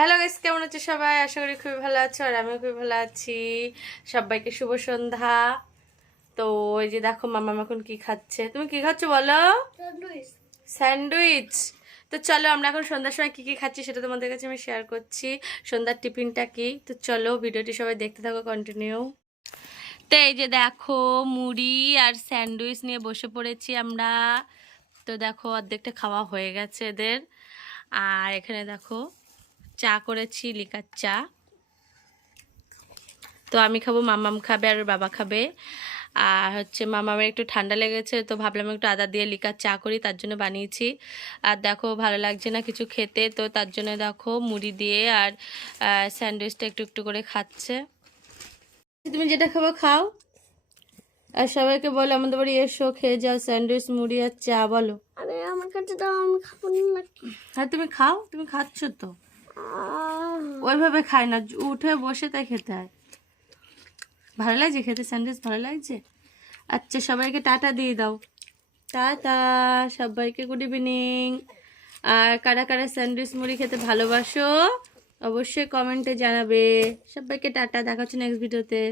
Hello guys, কেমন আছো সবাই? আশা করি খুবই ভালো আছো আর আমিও খুবই ভালো আছি। সবাইকে শুভ সন্ধ্যা। তো এই যে দেখো মামা এখন কি খাচ্ছে। তুমি কি খাচ্ছ বলো? স্যান্ডউইচ। তো চলো আমরা এখন সন্ধ্যার সময় কি কি খাচ্ছি সেটা তোমাদের কাছে আমি শেয়ার করছি। সন্ধ্যার টিফিনটা কি, তো চলো ভিডিওটি সবাই দেখতে থাকো কন্টিনিউ। তো এই যে দেখো মুড়ি আর স্যান্ডউইচ নিয়ে বসে পড়েছি আমরা। তো দেখো অর্ধেকটা খাওয়া হয়ে গেছে এদের। আর এখানে দেখো চা করেছি, লিকার চা। তো আমি খাবো, মামাম খাবে আর ওর বাবা খাবে। আর হচ্ছে মামামের একটু ঠান্ডা লেগেছে, তো ভাবলাম একটু আদা দিয়ে লিকার চা করি, তার জন্য বানিয়েছি। আর দেখো ভালো লাগছে না কিছু খেতে, তো তার জন্য দেখো মুড়ি দিয়ে আর স্যান্ডউইচটা একটু একটু করে খাচ্ছে। তুমি যেটা খাবো খাও, আর সবাইকে বলো আমাদের বাড়ি এসো, খেয়ে যাও স্যান্ডউইচ মুড়ি আর চা। বলো। আরে আমার কাছে দাও, আমি খাবো না। হ্যাঁ তুমি খাও, তুমি খাচ্ছ তো। ওইভাবে খায় না, উঠে বসে তাই খেতে হয়। ভালো লাগছে খেতে স্যান্ডউইচ? ভালো লাগছে। আচ্ছা সবাইকে টাটা দিয়ে দাও। টাটা সবাইকে, গুড ইভিনিং। আর কারা কারা স্যান্ডউইচ মুড়ি খেতে ভালোবাসো অবশ্যই কমেন্টে জানাবে। সবাইকে টাটা, দেখা হচ্ছে নেক্সট ভিডিওতে।